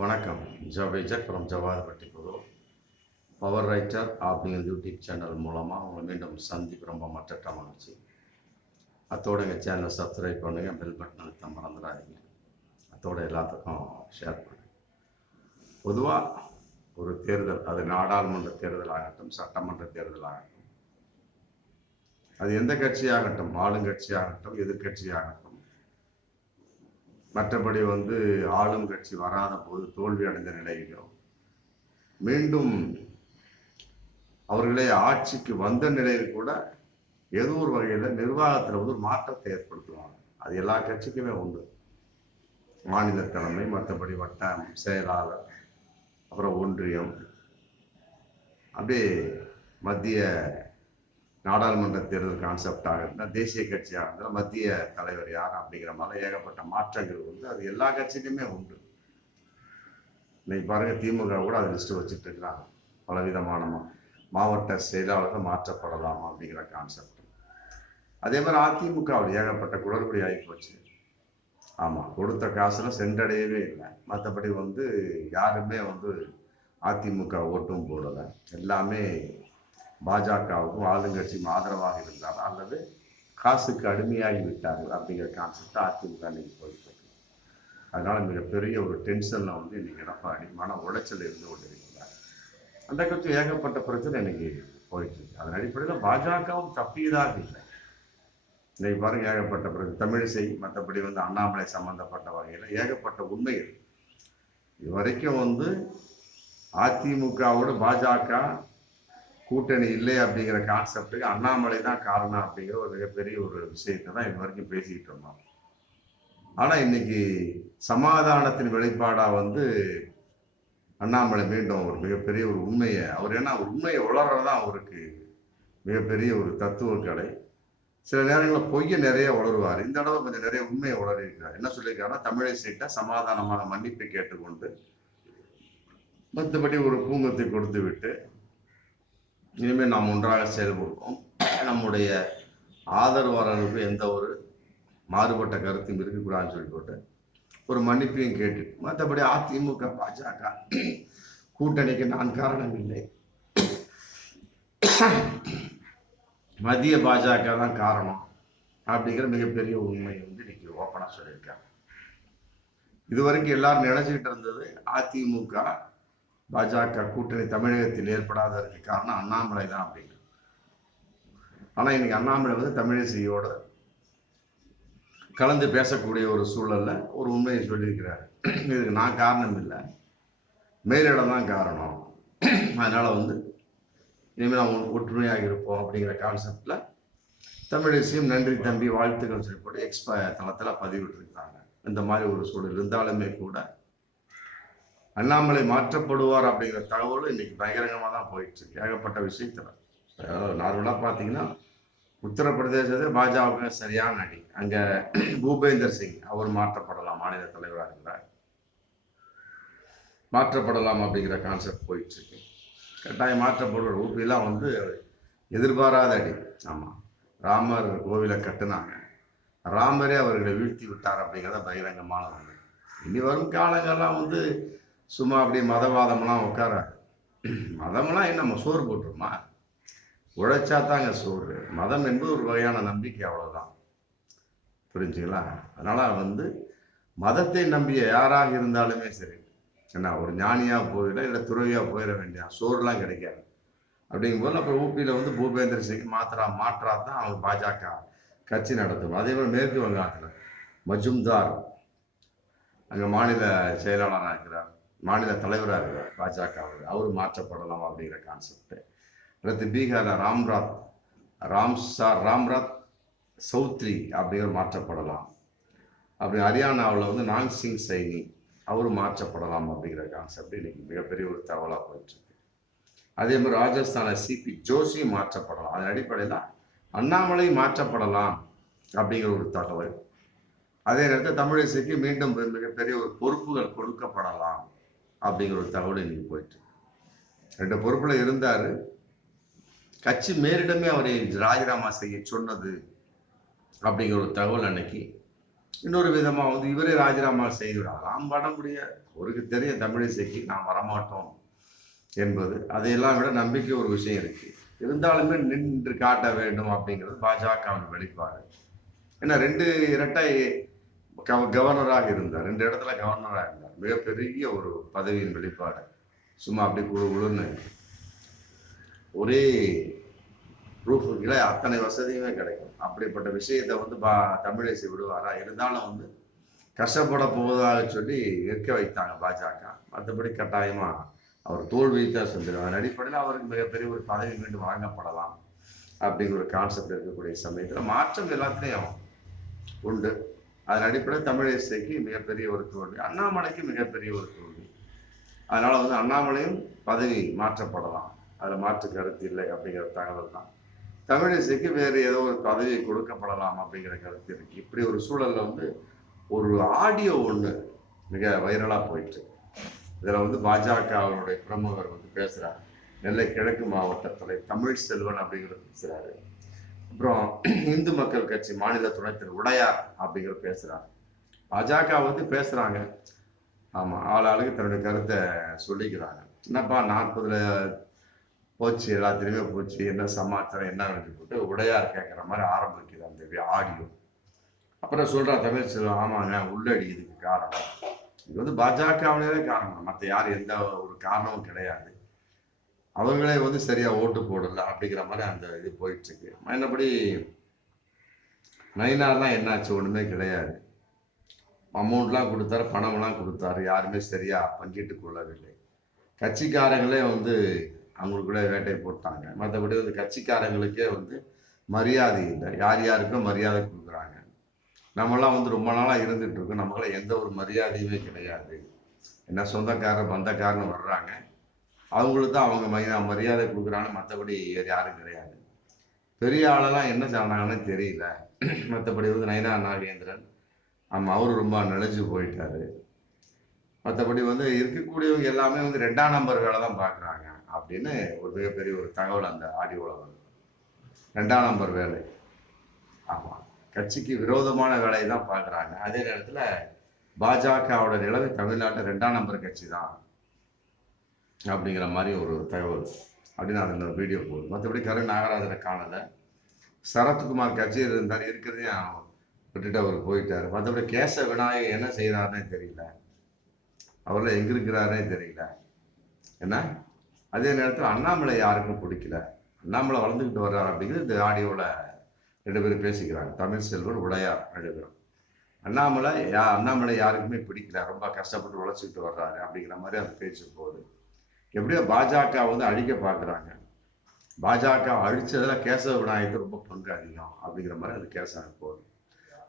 வணக்கம். ஜவேஜர் from Javadhapatti Guru power writer அப்படிங்கிற YouTube channel மூலமாக உங்களை மீண்டும் சந்திப்பு ரொம்ப மற்ற மகிழ்ச்சி. அத்தோடு எங்கள் சேனலை சப்ஸ்கிரைப் பண்ணுங்கள் பெல் பட்டன் அழுத்த மறந்துடாதீங்க. அத்தோட எல்லாத்துக்கும் ஷேர் பண்ணுங்கள் பொதுவாக ஒரு தேர்தல் அது நாடாளுமன்ற தேர்தல் ஆகட்டும் சட்டமன்ற தேர்தல் ஆகட்டும். அது எந்த கட்சியாகட்டும் ஆளுங்கட்சியாகட்டும் எதிர்கட்சியாகட்டும் மற்றபடி வந்து ஆளும் கட்சி வராத போது தோல்வி அடைந்த நிலையிலும் மீண்டும் அவர்களே ஆட்சிக்கு வந்த நிலையில் கூட ஏதோ ஒரு வகையில் நிர்வாகத்தில் வந்து ஒரு மாற்றத்தை ஏற்படுத்துவாங்க. அது எல்லா கட்சிக்குமே உண்டு. மாநில தலைமை மற்றபடி வட்டம் செயலாளர் அப்புறம் ஒன்றியம். அப்படியே மத்திய நாடாளுமன்ற தேர்தல் கான்செப்டாக இருந்தால் தேசிய கட்சியாக இருந்தால் மத்திய தலைவர் யார் அப்படிங்கிற மாதிரி ஏகப்பட்ட மாற்றங்கள் உண்டு அது எல்லா கட்சிக்குமே உண்டு. இன்னைக்கு பாருங்க திமுக கூட அது லிஸ்ட்டு வச்சுட்டு இருக்கிறாங்க பலவிதமான மாவட்ட செயலாளர்கள் மாற்றப்படலாம் அப்படிங்கிற கான்செப்ட் அதே மாதிரி அதிமுகவில் ஏகப்பட்ட குளறுபடி ஆகி போச்சு. ஆமாம் கொடுத்த காசுல சென்றடையவே இல்லை. மற்றபடி வந்து யாருமே வந்து அதிமுக ஓட்டும் போடலை. எல்லாமே பாஜகவுக்கும் ஆளுங்கட்சியும் ஆதரவாக இருந்தார் அல்லது காசுக்கு அடிமையாகி விட்டார்கள் அப்படிங்கிற கான்செப்ட் அதிமுக இன்னைக்கு போயிட்டு அதனால் மிகப்பெரிய ஒரு டென்ஷனில் வந்து இன்னைக்கு எடப்பாடி மன உளைச்சல் இருந்து கொண்டிருக்கிறார். அந்த கட்சி ஏகப்பட்ட பிரச்சனை இன்னைக்கு போயிட்டு இருக்கு. அதன் அடிப்படையில் பாஜகவும் தப்பியதாக இல்லை. இன்னைக்கு பாருங்க ஏகப்பட்ட பிரச்சனை. தமிழிசை மற்றபடி வந்து அண்ணாமலை சம்பந்தப்பட்ட வகையில் ஏகப்பட்ட உண்மைகள். இது வரைக்கும் வந்து அதிமுகவோட பாஜக கூட்டணி இல்லை அப்படிங்கிற கான்செப்டுக்கு அண்ணாமலை தான் காரணம் அப்படிங்கிற ஒரு மிகப்பெரிய ஒரு விஷயத்தை தான் இது வரைக்கும் பேசிக்கிட்டு இருந்தோம். ஆனால் இன்னைக்கு சமாதானத்தின் வெளிப்பாடாக வந்து அண்ணாமலை மீண்டும் ஒரு மிகப்பெரிய ஒரு உண்மையை அவர் என்ன உண்மையை உளறதான் அவருக்கு மிகப்பெரிய ஒரு தத்துவ கலை சில நேரங்களில் பொய்யை நிறைய உளருவார். இந்த தடவை கொஞ்சம் நிறைய உண்மையை உளறியிருக்கிறார். என்ன சொல்லியிருக்காருன்னா தமிழை சீட்டை சமாதானமான மன்னிப்பை கேட்டுக்கொண்டு மற்றபடி ஒரு பூங்கத்தை கொடுத்து விட்டு இனிமேல் நாம் ஒன்றாக செயல்படுவோம். நம்முடைய ஆதரவாளர்களுக்கு எந்த ஒரு மாறுபட்ட கருத்தும் இருக்கக்கூடாதுன்னு சொல்லி போட்டு ஒரு மன்னிப்பையும் கேட்டு மற்றபடி அதிமுக பாஜக கூட்டணிக்கு நான் காரணம் இல்லை மத்திய பாஜக தான் காரணம் அப்படிங்கிற மிகப்பெரிய உண்மை வந்து இன்னைக்கு ஓப்பனாக சொல்லியிருக்காங்க. இதுவரைக்கும் எல்லாரும் நினைச்சுக்கிட்டு இருந்தது அதிமுக பாஜக கூட்டணி தமிழகத்தில் ஏற்படாததற்கு காரணம் அண்ணாமலை தான் அப்படின்னு ஆனால் இன்னைக்கு அண்ணாமலை வந்து தமிழிசையோட கலந்து பேசக்கூடிய ஒரு சூழலில் ஒரு உண்மையை சொல்லியிருக்கிறார். இதுக்கு நான் காரணம் இல்லை. மேலிடம் தான் காரணம். அதனால் வந்து இனிமேல் அவங்க ஒற்றுமையாக இருப்போம் அப்படிங்கிற கான்செப்டில் தமிழிசையும் நன்றி தம்பி வாழ்த்துக்கள் சொல்லி போட்டு எக்ஸ்பா தளத்தில் பதிவிட்டிருக்கிறாங்க இந்த மாதிரி ஒரு சூழல் இருந்தாலுமே கூட அண்ணாமலை மாற்றப்படுவார் அப்படிங்கிற தகவல் இன்னைக்கு பயங்கரமாக தான் போயிட்டு இருக்கு. ஏகப்பட்ட விஷயத்துல. நார்மலாக பார்த்தீங்கன்னா உத்தரப்பிரதேசத்தை பாஜக சரியான அடி அங்கே பூபேந்தர் சிங் அவர் மாற்றப்படலாம் மாநில தலைவராக இருந்தார். மாற்றப்படலாம் அப்படிங்கிற கான்செப்ட் போயிட்டு இருக்கு. கட்டாயம் மாற்றப்படுவார். ஊபிலாம் வந்து எதிர்பாராத அடி. ஆமாம் ராமர் கோவிலை கட்டினாங்க. ராமரே அவர்களை வீழ்த்தி விட்டார் அப்படிங்கிறத பகிரங்கமான ஒன்று இனி வரும் காலங்கள்லாம் வந்து சும்மா அப்படி மதவாதம்லாம் உட்காராது. மதம்லாம் என்ன நம்ம சோறு போட்டுருமா? உழைச்சா தாங்க சோறு. மதம் என்பது ஒரு வகையான நம்பிக்கை அவ்வளோதான் புரிஞ்சுங்களா? அதனால் வந்து மதத்தை நம்பிய யாராக இருந்தாலுமே சரி என்ன ஒரு ஞானியாக போயிட இல்லை துறவியாக போயிட வேண்டிய சோறுலாம் கிடைக்காது. அப்படிங்கும்போது அப்புறம் ஊபியில் வந்து பூபேந்திர சிங் மாத்திரா மாற்றா தான் அவங்க பாஜக கட்சி நடத்தும். அதே மாதிரி மேற்கு வங்காளத்தில் மஜும்தார் அங்கே மாநில செயலாளராக இருக்கிறார். மாநில தலைவராக இருக்கிறார் பாஜக அவர் அவர் மாற்றப்படலாம் அப்படிங்கிற கான்செப்ட் அடுத்து பீகாரில் ராம்ராத் ராம்சார் ராம்ராத் சௌத்ரி அப்படிங்கிற மாற்றப்படலாம். அப்படி ஹரியானாவில் வந்து நாங் சிங் சைனி அவர் மாற்றப்படலாம் அப்படிங்கிற கான்செப்ட் இன்னைக்கு மிகப்பெரிய ஒரு தகவலாக போயிட்டுருக்கு. அதே மாதிரி ராஜஸ்தானில் சிபி ஜோஷி மாற்றப்படலாம். அதன் அடிப்படையில் அண்ணாமலை மாற்றப்படலாம் அப்படிங்கிற ஒரு தகவல். அதே நேரத்தில் தமிழிசைக்கு மீண்டும் மிகப்பெரிய ஒரு பொறுப்புகள் கொடுக்கப்படலாம். அப்படிங்கிற ஒரு தகவல் இன்னைக்கு போயிட்டு. ரெண்டு பொறுப்பில் இருந்தார். கட்சி மேலிடமே அவரை ராஜினாமா செய்ய சொன்னது அப்படிங்கிற ஒரு தகவல் அன்னைக்கு. இன்னொரு விதமாக வந்து இவரே ராஜினாமா செய்து விடலாம் பண்ண முடியாது அவருக்கு தெரியும் தமிழிசைக்கு நாம் வரமாட்டோம் என்பது. அதையெல்லாம் விட நம்பிக்கை ஒரு விஷயம் இருக்குது இருந்தாலுமே நின்று காட்ட வேண்டும் அப்படிங்கிறது பாஜகவின் வெளிப்பாடு. ஏன்னா ரெண்டு இரட்டை கவர்னராக இருந்தார். ரெண்டு இடத்துல கவர்னராக இருந்தார். மிகப்பெரிய ஒரு பதவியின் வெளிப்பாடு. சும்மா அப்படி குழு குழுன்னு. ஒரே ரூஃபுக்குள்ள அத்தனை வசதியுமே கிடைக்கும். அப்படிப்பட்ட விஷயத்தை வந்து பா தமிழிசை விடுவாரா? இருந்தாலும் வந்து கஷ்டப்பட போவதாக சொல்லி இருக்க வைத்தாங்க பாஜக. மற்றபடி கட்டாயமாக அவர் தோல்வியை தான் செஞ்சிருவார். அடிப்படையில் அவருக்கு மிகப்பெரிய ஒரு பதவி மீண்டும் வழங்கப்படலாம். அப்படிங்கிற ஒரு கான்செப்ட் இருக்கக்கூடிய சமயத்தில் மாற்றம் எல்லாத்துலேயும் உண்டு. அதன் அடிப்படையில் தமிழிசைக்கு மிகப்பெரிய ஒரு தோல்வி. அண்ணாமலைக்கு மிகப்பெரிய ஒரு தோல்வி. அதனால வந்து அண்ணாமலையும் பதவி மாற்றப்படலாம். அதில் மாற்று கருத்து இல்லை அப்படிங்கிற தகவல் தான். தமிழிசைக்கு வேறு ஏதோ ஒரு பதவி கொடுக்கப்படலாம் அப்படிங்கிற கருத்து இருக்கு. இப்படி ஒரு சூழலில் வந்து ஒரு ஆடியோ ஒன்று மிக வைரலாக போயிட்டு இதில் வந்து பாஜக அவருடைய பிரமுகர் வந்து பேசுகிறார் நெல்லை கிழக்கு மாவட்டத்தில் தமிழ் செல்வன் அப்படிங்கிறது பேசுகிறாரு அப்புறம் இந்து மக்கள் கட்சி மாநில துணைத் தலைவர் உடையார் அப்படிங்கிற பேசுகிறார் பாஜக வந்து பேசுகிறாங்க ஆமாம் ஆள் ஆளுக்கு தன்னுடைய கருத்தை சொல்லிக்கிறாங்க. என்னப்பா நாற்பதுல போச்சு எல்லாத்துலேயுமே போச்சு என்ன சமாச்சாரம் என்ன வேண்டி போட்டு உடையார் கேட்குற மாதிரி ஆரம்பிக்குது அந்த ஆடியோ. அப்புறம் சொல்கிறா தமிழ் செல்வம் ஆமாங்க உள்ளடி இதுக்கு காரணம். இது வந்து பாஜகவிலே காரணம். மற்ற யார் எந்த ஒரு காரணமும் கிடையாது. அவங்களே வந்து சரியா ஓட்டு போடல அப்படிங்கிற மாதிரி அந்த இது போயிட்டு இருக்கு மற்றபடி நயினார்லாம் என்னாச்சு? ஒண்ணுமே கிடையாது. அமௌண்ட்லாம் கொடுத்தாரு பணம்லாம் கொடுத்தாரு. யாருமே சரியா பங்கிட்டு கொள்ளவில்லை. கட்சிக்காரங்களே வந்து அவங்களுக்குள்ள வேட்டை போட்டாங்க. மற்றபடி வந்து கட்சிக்காரங்களுக்கே வந்து மரியாதை இல்லை. யார் யாருக்கும் மரியாதை கொடுக்குறாங்க. நம்மலாம் வந்து ரொம்ப நாளாக இருந்துகிட்டு இருக்கோம். நம்மளால் எந்த ஒரு மரியாதையுமே கிடையாது. என்ன சொந்தக்காரன் பந்தக்காரன்னு வர்றாங்க. அவங்களுக்கு தான் அவங்க மைனா மரியாதை கொடுக்குறாங்க. மற்றபடி வேறு யாரும் கிடையாது. பெரிய ஆளெல்லாம் என்ன சொன்னாங்கன்னு தெரியல. மற்றபடி வந்து நயனா நாகேந்திரன். ஆமாம் அவர் ரொம்ப நினைஞ்சு போயிட்டாரு. மற்றபடி வந்து இருக்கக்கூடியவங்க எல்லாமே வந்து ரெண்டாம் நம்பர் வேலை தான் பார்க்குறாங்க அப்படின்னு ஒரு மிகப்பெரிய ஒரு தகவல் அந்த ஆடியோவில் வருது ரெண்டாம் நம்பர் வேலை. ஆமாம் கட்சிக்கு விரோதமான வேலையை தான் பார்க்குறாங்க. அதே நேரத்தில் பாஜகவோட நிலவு தமிழ்நாட்டில் ரெண்டாம் நம்பர் கட்சி தான். அப்படிங்கிற மாதிரி ஒரு தகவல். அப்படின்னு அதில் வீடியோ போகுது. மற்றபடி கரு நாகராஜனை காணலை. சரத்குமார் கட்சியில் இருந்தார் இருக்கிறதையும் விட்டுட்டு அவர் போயிட்டார். மற்றபடி கேச விநாயகர் என்ன செய்கிறாருன்னே தெரியல. அவரில் எங்கே இருக்கிறாருனே தெரியல. என்ன? அதே நேரத்தில் அண்ணாமலை யாருக்கும் பிடிக்கல. அண்ணாமலை வளர்ந்துக்கிட்டு வர்றாரு அப்படிங்கிறது இந்த ஆடியோவில் ரெண்டு பேரும் பேசிக்கிறாங்க. தமிழ் செல்வர் உடையார் ரெண்டு பேரும். அண்ணாமலை யா அண்ணாமலை யாருக்குமே பிடிக்கல. ரொம்ப கஷ்டப்பட்டு உழைச்சிக்கிட்டு வர்றாரு அப்படிங்கிற மாதிரி அந்த பேச்சு போகுது. எப்படியோ பாஜக வந்து அழிக்க பார்க்குறாங்க. பாஜக அழிச்சதில் கேசவ விநாயகத்துக்கு ரொம்ப பங்கு அதிகம் அப்படிங்கிற மாதிரி அது கேசவ போகுது.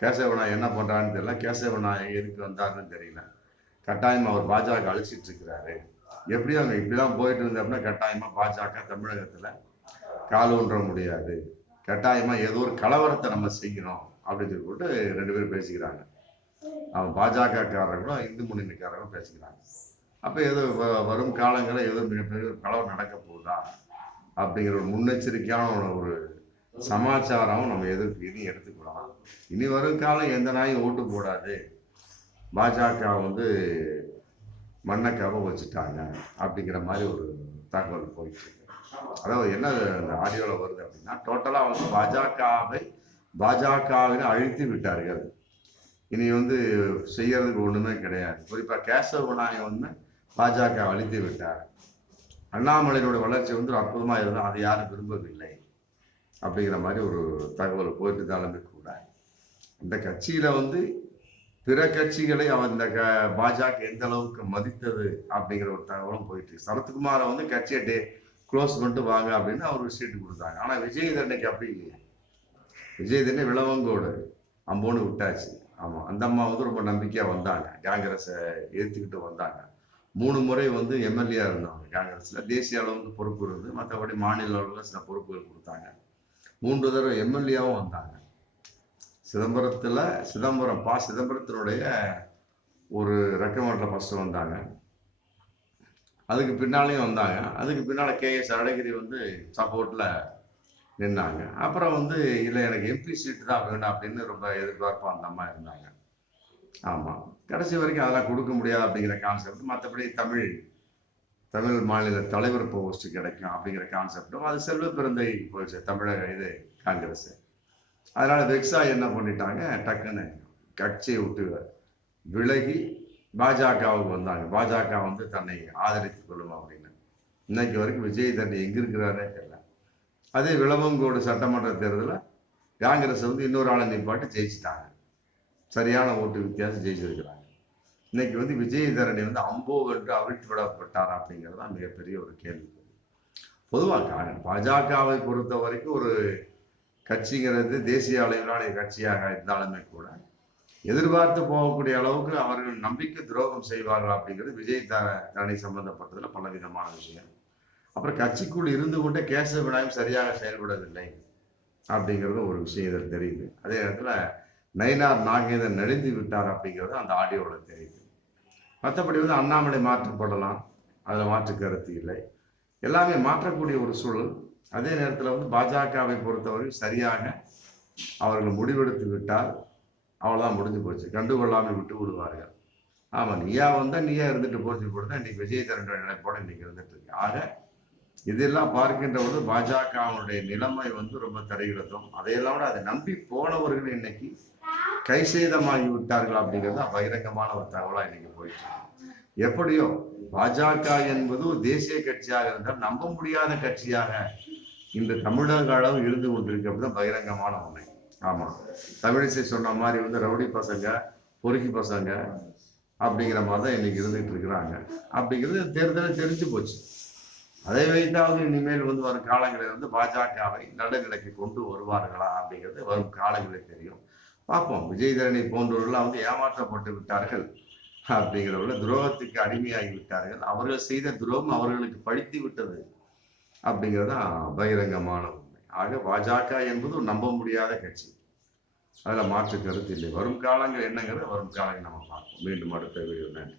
கேசவ விநாயகர் என்ன பண்ணுறான்னு தெரியல. கேசவ விநாயகர் எதுக்கு வந்தாருன்னு தெரியல. கட்டாயம் அவர் பாஜக அழிச்சிட்டு இருக்கிறாரு. எப்படி அவங்க இப்படிதான் போயிட்டு அப்படின்னா கட்டாயமாக பாஜக தமிழகத்தில் கால் ஊன்ற முடியாது. கட்டாயமாக ஏதோ ஒரு கலவரத்தை நம்ம செய்யணும் அப்படின்னு சொல்லிட்டு ரெண்டு பேரும் பேசிக்கிறாங்க. அவன் பாஜக காரர்களும் இந்து முன்னணிக்காரர்களும் பேசிக்கிறாங்க. அப்போ ஏதோ வ- வரும் காலங்களில் ஏதோ மிகப்பெரிய ஒரு கலவரம் நடக்க போகுதா? அப்படிங்கிற ஒரு முன்னெச்சரிக்கையான ஒரு- ஒரு சமாச்சாரம் நம்ம எதிர்ப்பு இனி எடுத்துக்கலாம் இனி வரும் காலம் எந்த நாயும் ஓட்டு போடாது. பாஜக வந்து மண்ணக்காவை வச்சுட்டாங்க அப்படிங்கிற மாதிரி ஒரு தகவல் போயிட்டு அதாவது என்ன அந்த ஆடியோவில் வருது அப்படின்னா டோட்டலாக வந்து பாஜகவை பாஜகவினை அழித்து விட்டார்கள். இனி வந்து செய்யறதுக்கு ஒன்றுமே கிடையாது. குறிப்பாக கேசவ விநாயகம் வந்து பாஜக அழித்து விட்டார். அண்ணாமலையினுடைய வளர்ச்சி வந்து அற்புதமாக இருந்தால் அதை யாரும் விரும்பவில்லை. அப்படிங்கிற மாதிரி ஒரு தகவல் போயிட்டு தான் கூட இந்த கட்சியில் வந்து பிற கட்சிகளை அவன் இந்த க பாஜக எந்த அளவுக்கு மதித்தது அப்படிங்கிற ஒரு தகவலும் போயிட்டு சரத்குமாரை வந்து கட்சியை டே க்ளோஸ் பண்ணிட்டு வாங்க அப்படின்னு அவர் ஒரு சீட்டு கொடுத்தாங்க. ஆனால் விஜய் தண்டைக்கு அப்படி இல்லையே. விஜய் தண்டை விளவங்கோடு அம்போன்னு விட்டாச்சு. ஆமாம் அந்த அம்மா வந்து ரொம்ப நம்பிக்கையாக வந்தாங்க. காங்கிரஸை ஏற்றுக்கிட்டு வந்தாங்க. மூணு முறை வந்து எம்எல்ஏ இருந்தாங்க. காங்கிரஸில் தேசிய அளவுக்கு பொறுப்பு இருந்து மற்றபடி மாநில அளவில் சில பொறுப்புகள் கொடுத்தாங்க. மூன்று தடவை எம்எல்ஏவும் வந்தாங்க. சிதம்பரத்தில் சிதம்பரம் பா சிதம்பரத்தினுடைய ஒரு ரெக்கமெண்டில் ஃபஸ்ட்டு வந்தாங்க. அதுக்கு பின்னாலேயும் வந்தாங்க. அதுக்கு பின்னால் கேஎஸ் அழகிரி வந்து சப்போர்ட்டில் நின்னாங்க. அப்புறம் வந்து இல்லை எனக்கு எம்பி சீட்டு தான் வேணும் அப்படின்னு ரொம்ப எதிர்பார்ப்பாக அந்த அம்மா இருந்தாங்க. ஆமாம் கடைசி வரைக்கும் அதெல்லாம் கொடுக்க முடியாது அப்படிங்கிற கான்செப்ட் மற்றபடி தமிழ் தமிழ் மாநில தலைவர் போஸ்ட் கிடைக்கும் அப்படிங்கிற கான்செப்டும் அது செல்வ பிறந்தை போச்சு தமிழக இது காங்கிரஸ். அதனால் வெக்ஸா என்ன பண்ணிட்டாங்க? டக்குன்னு கட்சியை விட்டு விலகி பாஜகவுக்கு வந்தாங்க. பாஜக வந்து தன்னை ஆதரித்துக் கொள்ளும் அப்படின்னு. இன்னைக்கு வரைக்கும் விஜய் தன்னை எங்கே இருக்கிறாரே தெரியல. அதே விளம்பங்கோடு சட்டமன்ற தேர்தலில் காங்கிரஸ் வந்து இன்னொரு ஆளை நிப்பாட்டி ஜெயிச்சிட்டாங்க. சரியான ஓட்டு வித்தியாசம் ஜெயிச்சிருக்கிறாங்க. இன்னைக்கு வந்து விஜயதரணி வந்து அம்போ என்று அவிழ்த்து விடப்பட்டார் அப்படிங்கிறது தான் மிகப்பெரிய ஒரு கேள்வி. பொதுவாக பாஜகவை பொறுத்த வரைக்கும் ஒரு கட்சிங்கிறது தேசிய அளவிலான கட்சியாக இருந்தாலுமே கூட எதிர்பார்த்து போகக்கூடிய அளவுக்கு அவர்கள் நம்பிக்கை துரோகம் செய்வார்கள் அப்படிங்கிறது விஜய் த தரணி சம்பந்தப்பட்டதில் பல விதமான விஷயம். அப்புறம் கட்சிக்குள் இருந்து கொண்டே கேசவ விநாயகம் சரியாக செயல்படவில்லை அப்படிங்கிறது ஒரு விஷயம் இதில் தெரியுது. அதே நேரத்தில் நயினார் நாகேந்திரன் நெளிந்து விட்டார் அப்படிங்கிறது அந்த ஆடியோவில் தெரியுது. மற்றபடி வந்து அண்ணாமலை மாற்றப்படலாம் அதில் மாற்று கருத்து இல்லை. எல்லாமே மாற்றக்கூடிய ஒரு சூழல். அதே நேரத்தில் வந்து பாஜகவை பொறுத்தவரை சரியாக அவர்கள் முடிவெடுத்து விட்டால் அவ்வளோதான் முடிஞ்சு போச்சு. கண்டுகொள்ளாமல் விட்டு விடுவார்கள். ஆமாம் நீயா வந்தால் நீயா இருந்துட்டு போச்சு போட்டு இன்னைக்கு விஜய் நிலை நிலைப்போட இன்னைக்கு இருந்துட்டு இருக்கு. ஆக இதெல்லாம் பார்க்கின்ற போது பாஜகவுடைய நிலைமை வந்து ரொம்ப தருகிறதும் அதையெல்லாம் விட அதை நம்பி போனவர்கள் இன்னைக்கு கை சேதமாகி விட்டார்கள் அப்படிங்கிறது தான் பகிரங்கமான ஒரு தகவலாக இன்னைக்கு போயிட்டு எப்படியோ பாஜக என்பது ஒரு தேசிய கட்சியாக இருந்தால் நம்ப முடியாத கட்சியாக இந்த தமிழக அளவு இருந்து கொண்டிருக்கு அப்படிதான் பகிரங்கமான உண்மை. ஆமாம் தமிழிசை சொன்ன மாதிரி வந்து ரவுடி பசங்க பொறுக்கி பசங்க அப்படிங்கிற மாதிரி தான் இன்னைக்கு இருந்துகிட்டு இருக்கிறாங்க. அப்படிங்கிறது தேர்தலில் தெரிஞ்சு போச்சு. அதை வைத்தாவது இனிமேல் வந்து வரும் காலங்களில் வந்து பாஜகவை நல்ல நிலைக்கு கொண்டு வருவார்களா அப்படிங்கிறது வரும் காலங்களில் தெரியும். பார்ப்போம். விஜயதரனை போன்றவர்கள்லாம் வந்து ஏமாற்றப்பட்டு விட்டார்கள் அப்படிங்கிறவர்கள் துரோகத்துக்கு அடிமையாகி விட்டார்கள். அவர்கள் செய்த துரோகம் அவர்களுக்கு படித்து விட்டது அப்படிங்கிறது தான் பகிரங்கமான உண்மை. ஆக பாஜக என்பது ஒரு நம்ப முடியாத கட்சி. அதில் மாற்று கருத்து இல்லை. வரும் காலங்கள் என்னங்கிறது வரும் காலங்கள் நம்ம பார்ப்போம். மீண்டும் அடுத்த வீடியோ நன்றி.